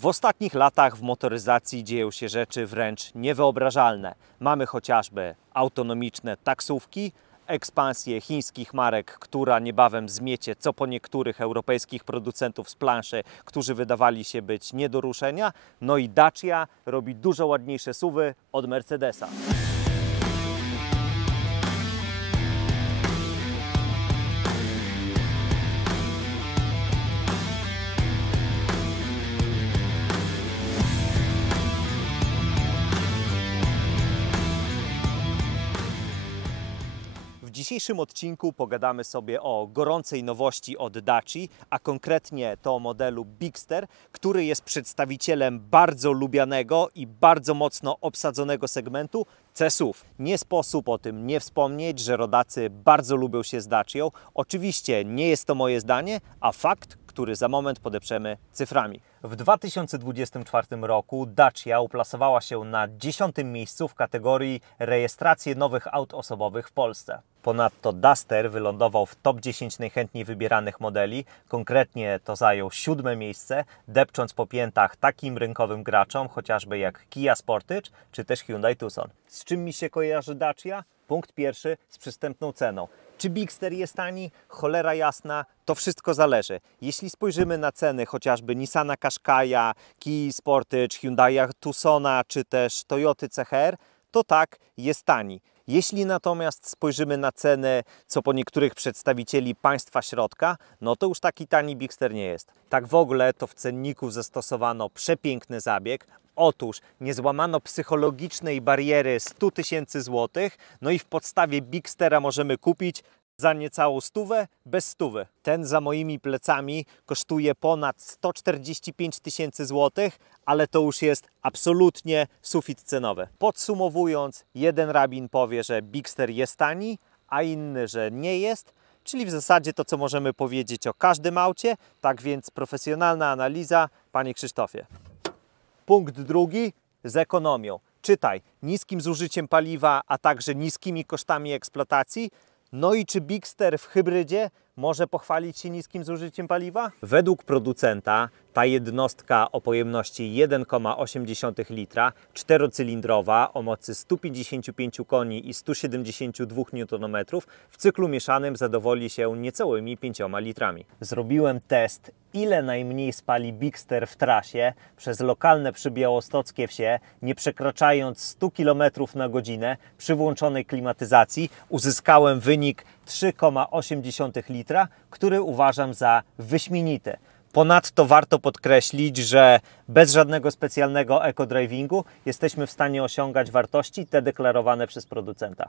W ostatnich latach w motoryzacji dzieją się rzeczy wręcz niewyobrażalne. Mamy chociażby autonomiczne taksówki, ekspansję chińskich marek, która niebawem zmiecie co po niektórych europejskich producentów z planszy, którzy wydawali się być nie do ruszenia. No i Dacia robi dużo ładniejsze SUV-y od Mercedesa. W dzisiejszym odcinku pogadamy sobie o gorącej nowości od Daci, a konkretnie to o modelu Bigster, który jest przedstawicielem bardzo lubianego i bardzo mocno obsadzonego segmentu C-SUV. Nie sposób o tym nie wspomnieć, że rodacy bardzo lubią się z Dacią. Oczywiście nie jest to moje zdanie, a fakt, który za moment podeprzemy cyframi. W 2024 roku Dacia uplasowała się na 10. miejscu w kategorii rejestracji nowych aut osobowych w Polsce. Ponadto Duster wylądował w top 10 najchętniej wybieranych modeli, konkretnie to zajął 7. miejsce, depcząc po piętach takim rynkowym graczom chociażby jak Kia Sportage czy też Hyundai Tucson. Z czym mi się kojarzy Dacia? Punkt pierwszy, z przystępną ceną. Czy Bigster jest tani? Cholera jasna, to wszystko zależy. Jeśli spojrzymy na ceny chociażby Nissana Qashqai'a, Kia Sportage, Hyundai'a Tucsona czy też Toyoty CHR, to tak, jest tani. Jeśli natomiast spojrzymy na ceny co po niektórych przedstawicieli państwa środka, no to już taki tani Bigster nie jest. Tak w ogóle to w cenniku zastosowano przepiękny zabieg. Otóż nie złamano psychologicznej bariery 100 000 złotych, no i w podstawie Bigstera możemy kupić za niecałą stówę, bez stówy. Ten za moimi plecami kosztuje ponad 145 000 złotych, ale to już jest absolutnie sufit cenowy. Podsumowując, jeden rabin powie, że Bigster jest tani, a inny, że nie jest. Czyli w zasadzie to, co możemy powiedzieć o każdym aucie. Tak więc profesjonalna analiza, panie Krzysztofie. Punkt drugi, z ekonomią. Czytaj, niskim zużyciem paliwa, a także niskimi kosztami eksploatacji. No i czy Bigster w hybrydzie może pochwalić się niskim zużyciem paliwa? Według producenta ta jednostka o pojemności 1,8 litra, czterocylindrowa o mocy 155 koni i 172 Nm w cyklu mieszanym zadowoli się niecałymi 5 litrami. Zrobiłem test, ile najmniej spali Bigster w trasie przez lokalne przybiałostockie wsie, nie przekraczając 100 km na godzinę przy włączonej klimatyzacji. Uzyskałem wynik 3,8 litra, który uważam za wyśmienity. Ponadto warto podkreślić, że bez żadnego specjalnego eco-drivingu jesteśmy w stanie osiągać wartości te deklarowane przez producenta.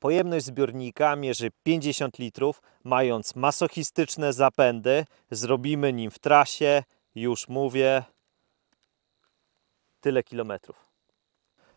Pojemność zbiornika mierzy 50 litrów, mając masochistyczne zapędy. Zrobimy nim w trasie, już mówię, tyle kilometrów.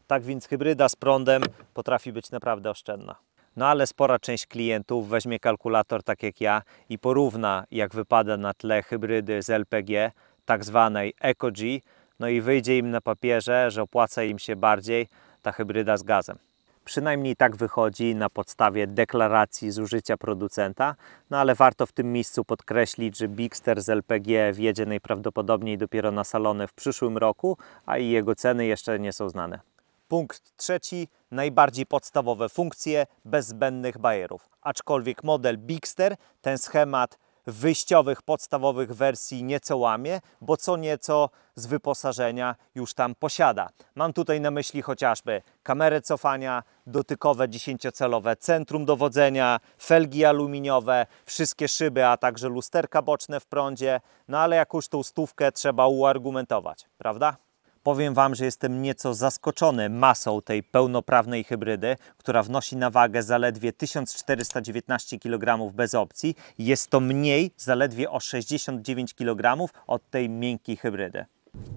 Tak więc hybryda z prądem potrafi być naprawdę oszczędna. No ale spora część klientów weźmie kalkulator tak jak ja i porówna, jak wypada na tle hybrydy z LPG, tak zwanej Eco-G, no i wyjdzie im na papierze, że opłaca im się bardziej ta hybryda z gazem. Przynajmniej tak wychodzi na podstawie deklaracji zużycia producenta, no ale warto w tym miejscu podkreślić, że Bigster z LPG wjedzie najprawdopodobniej dopiero na salony w przyszłym roku, a i jego ceny jeszcze nie są znane. Punkt trzeci, najbardziej podstawowe funkcje bez zbędnych bajerów. Aczkolwiek model Bigster ten schemat wyjściowych, podstawowych wersji nieco łamie, bo co nieco z wyposażenia już tam posiada. Mam tutaj na myśli chociażby kamerę cofania, dotykowe 10-calowe centrum dowodzenia, felgi aluminiowe, wszystkie szyby, a także lusterka boczne w prądzie. No ale jakąś tą stówkę trzeba uargumentować, prawda? Powiem Wam, że jestem nieco zaskoczony masą tej pełnoprawnej hybrydy, która wnosi na wagę zaledwie 1419 kg bez opcji. Jest to mniej zaledwie o 69 kg od tej miękkiej hybrydy.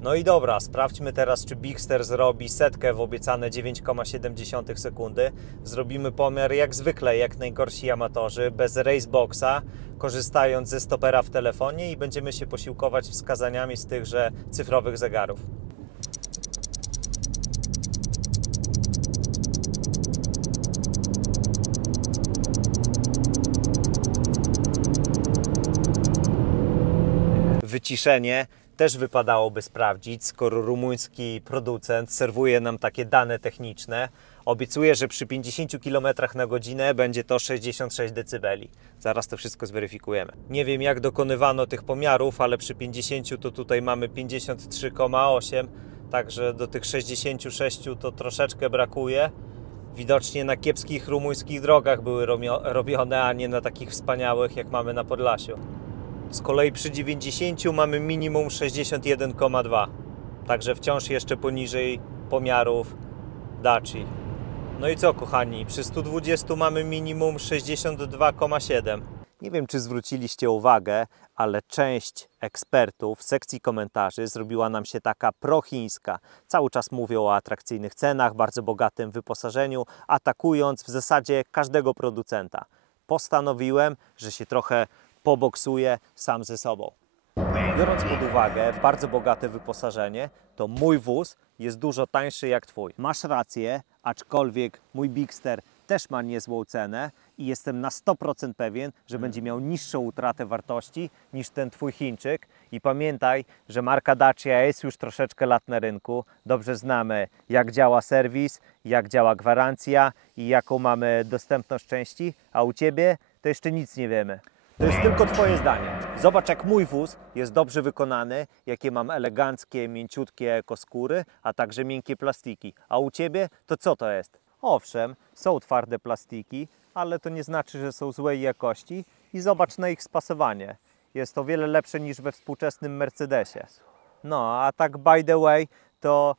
No i dobra, sprawdźmy teraz, czy Bigster zrobi setkę w obiecane 9,7 sekundy. Zrobimy pomiar jak zwykle, jak najgorsi amatorzy, bez raceboxa, korzystając ze stopera w telefonie i będziemy się posiłkować wskazaniami z tychże cyfrowych zegarów. Wyciszenie też wypadałoby sprawdzić, skoro rumuński producent serwuje nam takie dane techniczne. Obiecuje, że przy 50 km na godzinę będzie to 66 dB. Zaraz to wszystko zweryfikujemy. Nie wiem, jak dokonywano tych pomiarów, ale przy 50 to tutaj mamy 53,8, także do tych 66 to troszeczkę brakuje. Widocznie na kiepskich rumuńskich drogach były robione, a nie na takich wspaniałych, jak mamy na Podlasiu. Z kolei przy 90 mamy minimum 61,2, także wciąż jeszcze poniżej pomiarów Daci. No i co, kochani, przy 120 mamy minimum 62,7. Nie wiem, czy zwróciliście uwagę, ale część ekspertów w sekcji komentarzy zrobiła nam się taka prochińska. Cały czas mówią o atrakcyjnych cenach, bardzo bogatym wyposażeniu, atakując w zasadzie każdego producenta. Postanowiłem, że się trochę poboksuję sam ze sobą. Biorąc pod uwagę bardzo bogate wyposażenie, to mój wóz jest dużo tańszy jak twój. Masz rację, aczkolwiek mój Bigster też ma niezłą cenę i jestem na 100% pewien, że będzie miał niższą utratę wartości niż ten twój Chińczyk. I pamiętaj, że marka Dacia jest już troszeczkę lat na rynku. Dobrze znamy, jak działa serwis, jak działa gwarancja i jaką mamy dostępność części, a u Ciebie to jeszcze nic nie wiemy. To jest tylko Twoje zdanie. Zobacz, jak mój wóz jest dobrze wykonany, jakie mam eleganckie, mięciutkie ekoskóry, a także miękkie plastiki. A u Ciebie to co to jest? Owszem, są twarde plastiki, ale to nie znaczy, że są złej jakości i zobacz na ich spasowanie. Jest o wiele lepsze niż we współczesnym Mercedesie. No, a tak by the way, to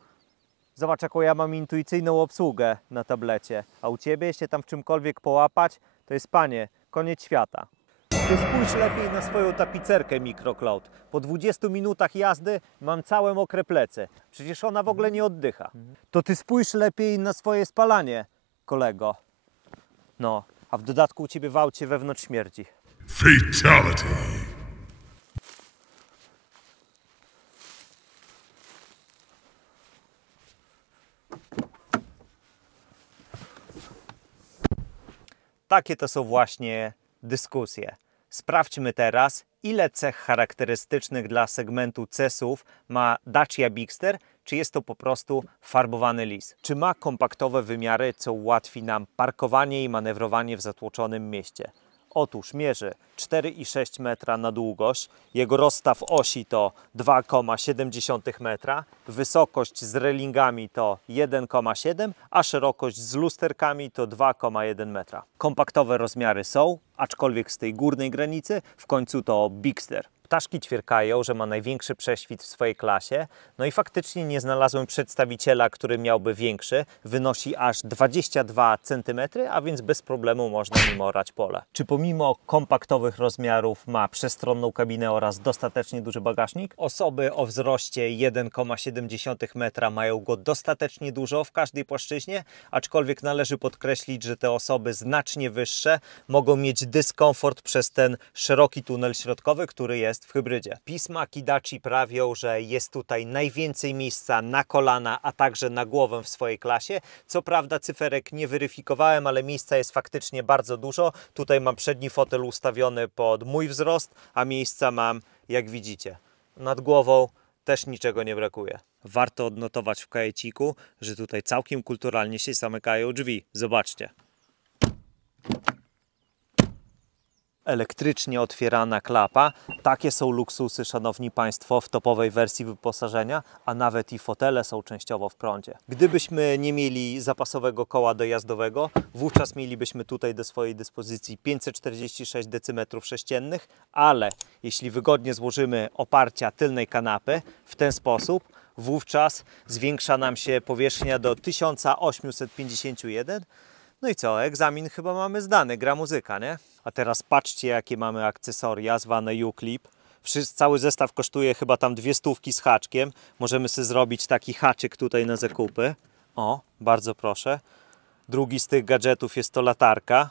zobacz, jaką ja mam intuicyjną obsługę na tablecie. A u Ciebie się tam w czymkolwiek połapać, to jest, panie, koniec świata. To spójrz lepiej na swoją tapicerkę MicroCloud. Po 20 minutach jazdy mam całe mokre plecy. Przecież ona w ogóle nie oddycha. To ty spójrz lepiej na swoje spalanie, kolego. No, a w dodatku u Ciebie w aucie wewnątrz śmierdzi. Fatality. Takie to są właśnie dyskusje. Sprawdźmy teraz, ile cech charakterystycznych dla segmentu C-SUV ma Dacia Bigster, czy jest to po prostu farbowany lis. Czy ma kompaktowe wymiary, co ułatwi nam parkowanie i manewrowanie w zatłoczonym mieście. Otóż mierzy 4,6 metra na długość, jego rozstaw osi to 2,7 metra, wysokość z relingami to 1,7, a szerokość z lusterkami to 2,1 metra. Kompaktowe rozmiary są, aczkolwiek z tej górnej granicy w końcu to Bigster. Ptaszki ćwierkają, że ma największy prześwit w swojej klasie, no i faktycznie nie znalazłem przedstawiciela, który miałby większy. Wynosi aż 22 cm, a więc bez problemu można nim orać pole. Czy pomimo kompaktowych rozmiarów ma przestronną kabinę oraz dostatecznie duży bagażnik? Osoby o wzroście 1,7 metra mają go dostatecznie dużo w każdej płaszczyźnie, aczkolwiek należy podkreślić, że te osoby znacznie wyższe mogą mieć dyskomfort przez ten szeroki tunel środkowy, który jest w hybrydzie. Pismaki Daci prawią, że jest tutaj najwięcej miejsca na kolana, a także na głowę w swojej klasie. Co prawda cyferek nie weryfikowałem, ale miejsca jest faktycznie bardzo dużo. Tutaj mam przedni fotel ustawiony pod mój wzrost, a miejsca mam, jak widzicie. Nad głową też niczego nie brakuje. Warto odnotować w kajeciku, że tutaj całkiem kulturalnie się zamykają drzwi. Zobaczcie. Elektrycznie otwierana klapa. Takie są luksusy, szanowni Państwo, w topowej wersji wyposażenia, a nawet i fotele są częściowo w prądzie. Gdybyśmy nie mieli zapasowego koła dojazdowego, wówczas mielibyśmy tutaj do swojej dyspozycji 546 dm3, ale jeśli wygodnie złożymy oparcia tylnej kanapy w ten sposób, wówczas zwiększa nam się powierzchnia do 1851. No i co, egzamin chyba mamy zdany, gra muzyka, nie? A teraz patrzcie, jakie mamy akcesoria zwane U-Clip. Cały zestaw kosztuje chyba tam 200 z haczkiem. Możemy sobie zrobić taki haczyk tutaj na zakupy. O, bardzo proszę. Drugi z tych gadżetów jest to latarka.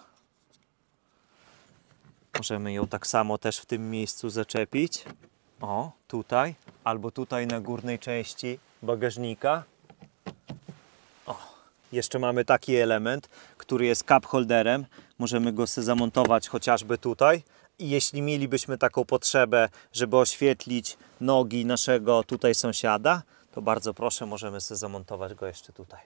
Możemy ją tak samo też w tym miejscu zaczepić. O, tutaj. Albo tutaj na górnej części bagażnika. Jeszcze mamy taki element, który jest cup holderem. Możemy go sobie zamontować chociażby tutaj, I jeśli mielibyśmy taką potrzebę, żeby oświetlić nogi naszego tutaj sąsiada, to bardzo proszę, możemy sobie zamontować go jeszcze tutaj.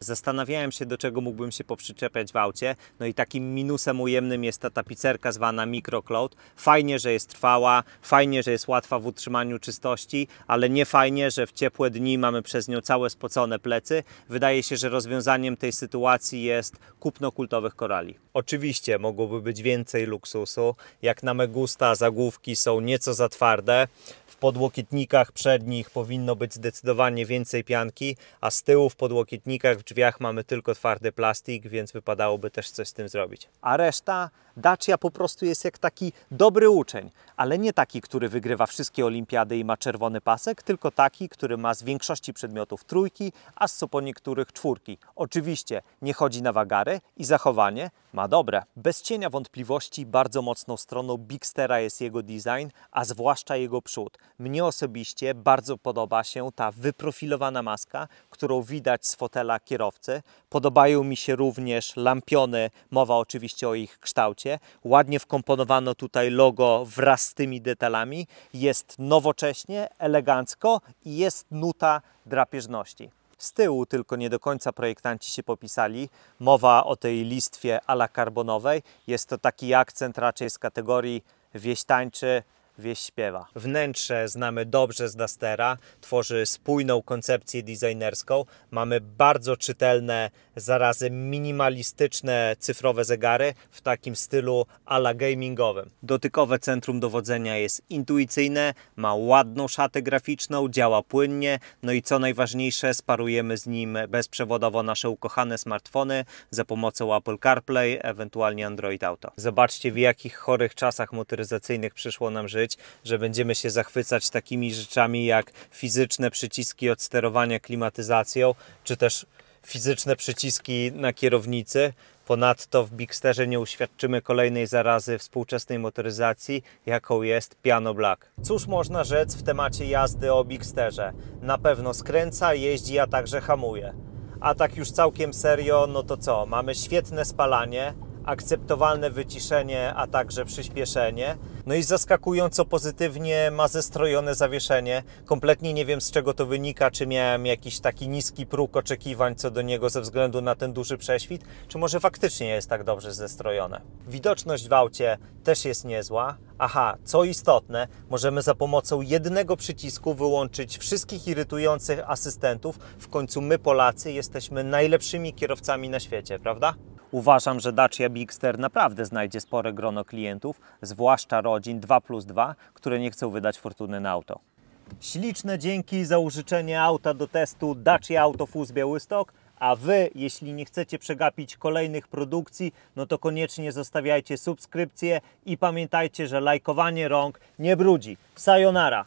Zastanawiałem się, do czego mógłbym się poprzyczepiać w aucie. No i takim minusem ujemnym jest ta tapicerka zwana Microcloud. Fajnie, że jest trwała, fajnie, że jest łatwa w utrzymaniu czystości, ale nie fajnie, że w ciepłe dni mamy przez nią całe spocone plecy. Wydaje się, że rozwiązaniem tej sytuacji jest kupno kultowych korali. Oczywiście mogłoby być więcej luksusu. Jak na Megusta zagłówki są nieco za twarde. W podłokietnikach przednich powinno być zdecydowanie więcej pianki, a z tyłu w podłokietnikach w drzwiach mamy tylko twardy plastik, więc wypadałoby też coś z tym zrobić. A reszta, Dacia po prostu jest jak taki dobry uczeń, ale nie taki, który wygrywa wszystkie olimpiady i ma czerwony pasek, tylko taki, który ma z większości przedmiotów trójki, a z co po niektórych czwórki. Oczywiście nie chodzi na wagary i zachowanie ma dobre. Bez cienia wątpliwości bardzo mocną stroną Bigstera jest jego design, a zwłaszcza jego przód. Mnie osobiście bardzo podoba się ta wyprofilowana maska, którą widać z fotela kierowcy. Podobają mi się również lampiony, mowa oczywiście o ich kształcie. Ładnie wkomponowano tutaj logo wraz z tymi detalami. Jest nowocześnie, elegancko i jest nuta drapieżności. Z tyłu tylko nie do końca projektanci się popisali. Mowa o tej listwie ala karbonowej. Jest to taki akcent raczej z kategorii wieś tańczy, wieś śpiewa. Wnętrze znamy dobrze z Dustera, tworzy spójną koncepcję designerską. Mamy bardzo czytelne, zarazem minimalistyczne cyfrowe zegary w takim stylu ala gamingowym. Dotykowe centrum dowodzenia jest intuicyjne, ma ładną szatę graficzną, działa płynnie, no i co najważniejsze, sparujemy z nim bezprzewodowo nasze ukochane smartfony za pomocą Apple CarPlay, ewentualnie Android Auto. Zobaczcie, w jakich chorych czasach motoryzacyjnych przyszło nam żyć, że będziemy się zachwycać takimi rzeczami jak fizyczne przyciski od sterowania klimatyzacją, czy też fizyczne przyciski na kierownicy. Ponadto w Bigsterze nie uświadczymy kolejnej zarazy współczesnej motoryzacji, jaką jest Piano Black. Cóż można rzec w temacie jazdy o Bigsterze? Na pewno skręca, jeździ, a także hamuje. A tak już całkiem serio, no to co? Mamy świetne spalanie, akceptowalne wyciszenie, a także przyspieszenie. No i zaskakująco pozytywnie ma zestrojone zawieszenie. Kompletnie nie wiem, z czego to wynika, czy miałem jakiś taki niski próg oczekiwań co do niego ze względu na ten duży prześwit, czy może faktycznie jest tak dobrze zestrojone. Widoczność w aucie też jest niezła. Aha, co istotne, możemy za pomocą jednego przycisku wyłączyć wszystkich irytujących asystentów. W końcu my, Polacy, jesteśmy najlepszymi kierowcami na świecie, prawda? Uważam, że Dacia Bigster naprawdę znajdzie spore grono klientów, zwłaszcza rodzin 2+2, które nie chcą wydać fortuny na auto. Śliczne dzięki za użyczenie auta do testu Dacia Autofus Białystok, a Wy, jeśli nie chcecie przegapić kolejnych produkcji, no to koniecznie zostawiajcie subskrypcję i pamiętajcie, że lajkowanie rąk nie brudzi. Sayonara!